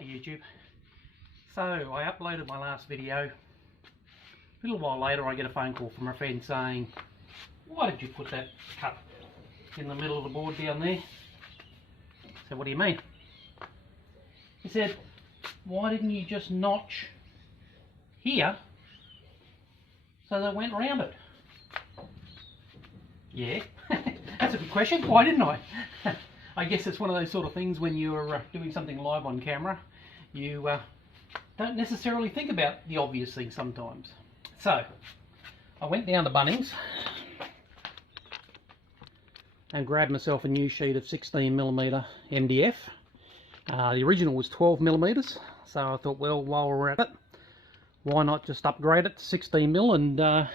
Hey YouTube. So I uploaded my last video. A little while later I get a phone call from a friend saying, why did you put that cut in the middle of the board down there? I said, what do you mean? He said, why didn't you just notch here so that it went round it? Yeah, that's a good question. Why didn't I? I guess it's one of those sort of things when you're doing something live on camera, you don't necessarily think about the obvious things sometimes. So I went down to Bunnings and grabbed myself a new sheet of 16mm MDF. The original was 12mm, so I thought, well, while we're at it, why not just upgrade it to 16mm and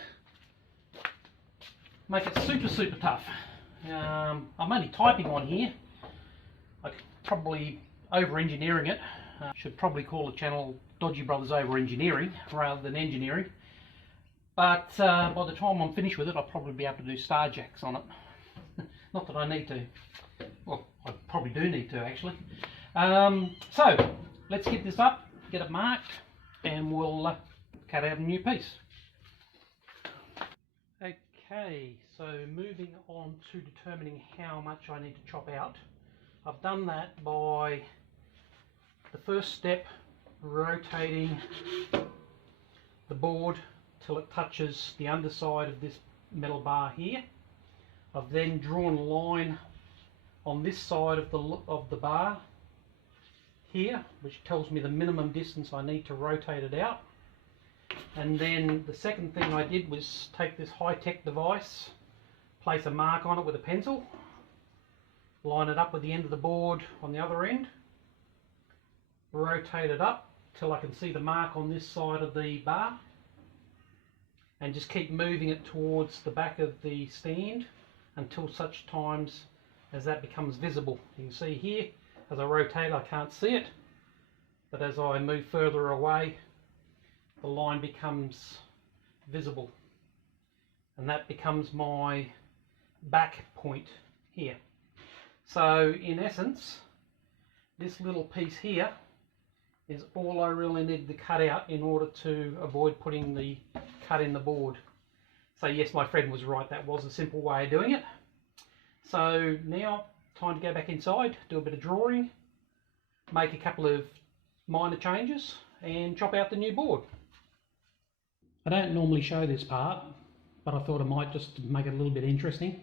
make it super tough. I'm only typing on here. I'm probably over-engineering it. Should probably call the channel Dodgy Brothers Over Engineering rather than engineering. But by the time I'm finished with it, I'll probably be able to do star jacks on it. Not that I need to. Well, I probably do need to actually. So let's get this up, get it marked, and we'll cut out a new piece. Okay, so moving on to determining how much I need to chop out. I've done that by the first step, rotating the board till it touches the underside of this metal bar here. I've then drawn a line on this side of the bar here, which tells me the minimum distance I need to rotate it out. And then the second thing I did was take this high-tech device, place a mark on it with a pencil, line it up with the end of the board on the other end, rotate it up till I can see the mark on this side of the bar, and just keep moving it towards the back of the stand until such times as that becomes visible. You can see here, as I rotate, I can't see it, but as I move further away, the line becomes visible, and that becomes my back point here. So in essence, this little piece here is all I really need to cut out in order to avoid putting the cut in the board. So yes, my friend was right, that was a simple way of doing it. So now time to go back inside, do a bit of drawing, make a couple of minor changes and chop out the new board. I don't normally show this part, but I thought I might just make it a little bit interesting.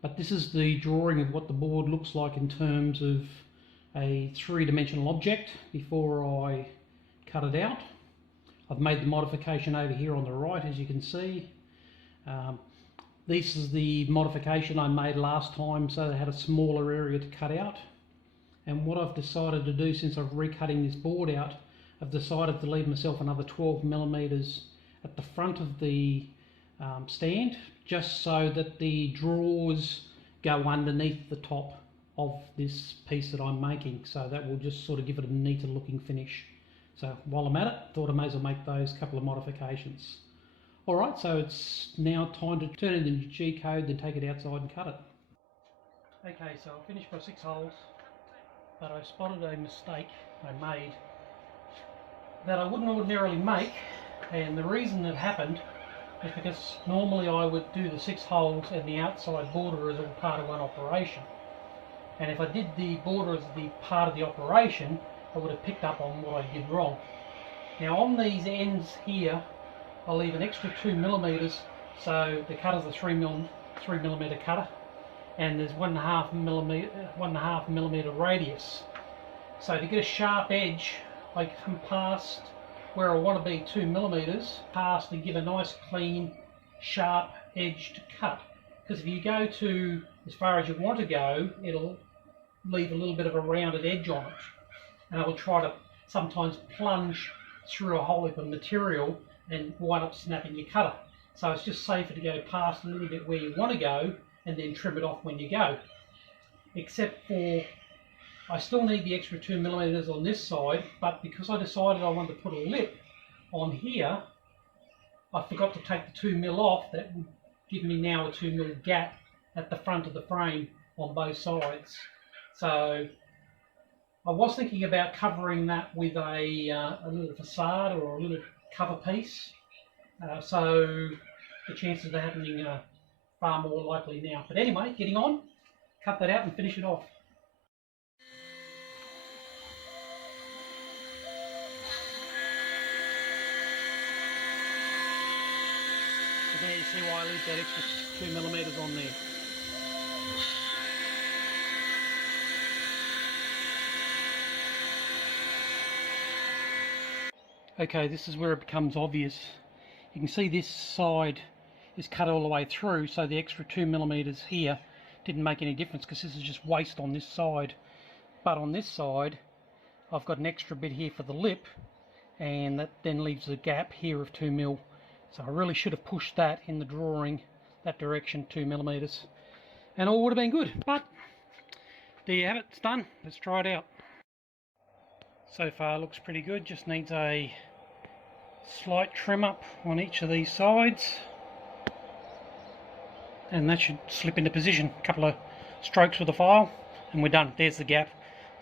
But this is the drawing of what the board looks like in terms of a three-dimensional object before I cut it out. I've made the modification over here on the right, as you can see. This is the modification I made last time, so it had a smaller area to cut out. And what I've decided to do since I'm recutting this board out, I've decided to leave myself another 12mm at the front of the stand, just so that the drawers go underneath the top of this piece that I'm making, so that will just sort of give it a neater looking finish. So while I'm at it, thought I may as well make those couple of modifications. Alright, so it's now time to turn it into G-code, then take it outside and cut it. Okay, so I finished my 6 holes, but I spotted a mistake I made that I wouldn't ordinarily make, and the reason it happened is because normally I would do the 6 holes and the outside border as all part of one operation. And if I did the border as the part of the operation, I would have picked up on what I did wrong. Now on these ends here, I'll leave an extra 2mm, so the cutter's a 3mm cutter, and there's 1.5mm radius. So to get a sharp edge, I come past where I want to be 2mm, past and give a nice clean, sharp edge to cut. Because if you go to as far as you want to go, it'll leave a little bit of a rounded edge on it. And I will try to sometimes plunge through a whole heap of material and wind up snapping your cutter. So it's just safer to go past a little bit where you want to go and then trim it off when you go. Except for, I still need the extra 2mm on this side, but because I decided I wanted to put a lip on here, I forgot to take the 2mm off. That would give me now a 2mm gap at the front of the frame on both sides. So I was thinking about covering that with a little facade or a little cover piece, so the chances of that happening are far more likely now. But anyway, getting on, cut that out and finish it off. So there you see why I leave that extra 2mm on there. Okay, this is where it becomes obvious. You can see this side is cut all the way through, so the extra 2mm here didn't make any difference because this is just waste on this side. But on this side, I've got an extra bit here for the lip, and that then leaves a gap here of 2mm. So I really should have pushed that in the drawing, that direction, 2mm, and all would have been good. But there you have it, it's done. Let's try it out. So far looks pretty good, just needs a slight trim up on each of these sides, and that should slip into position. A couple of strokes with the file and we're done. There's the gap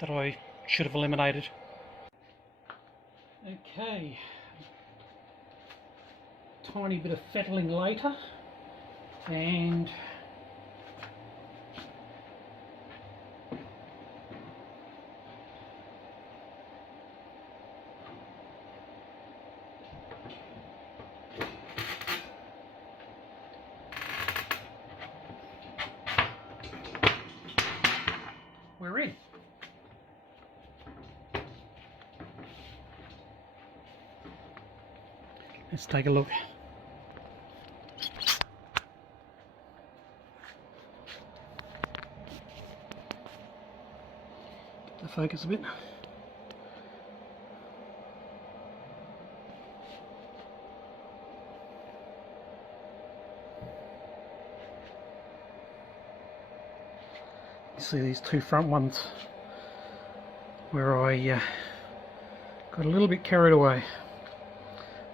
that I should have eliminated. Okay, tiny bit of fettling later, and we're in. Let's take a look. Get the focus a bit. You see these two front ones where I got a little bit carried away.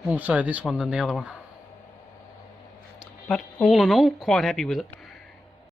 More so this one than the other one. But all in all, quite happy with it.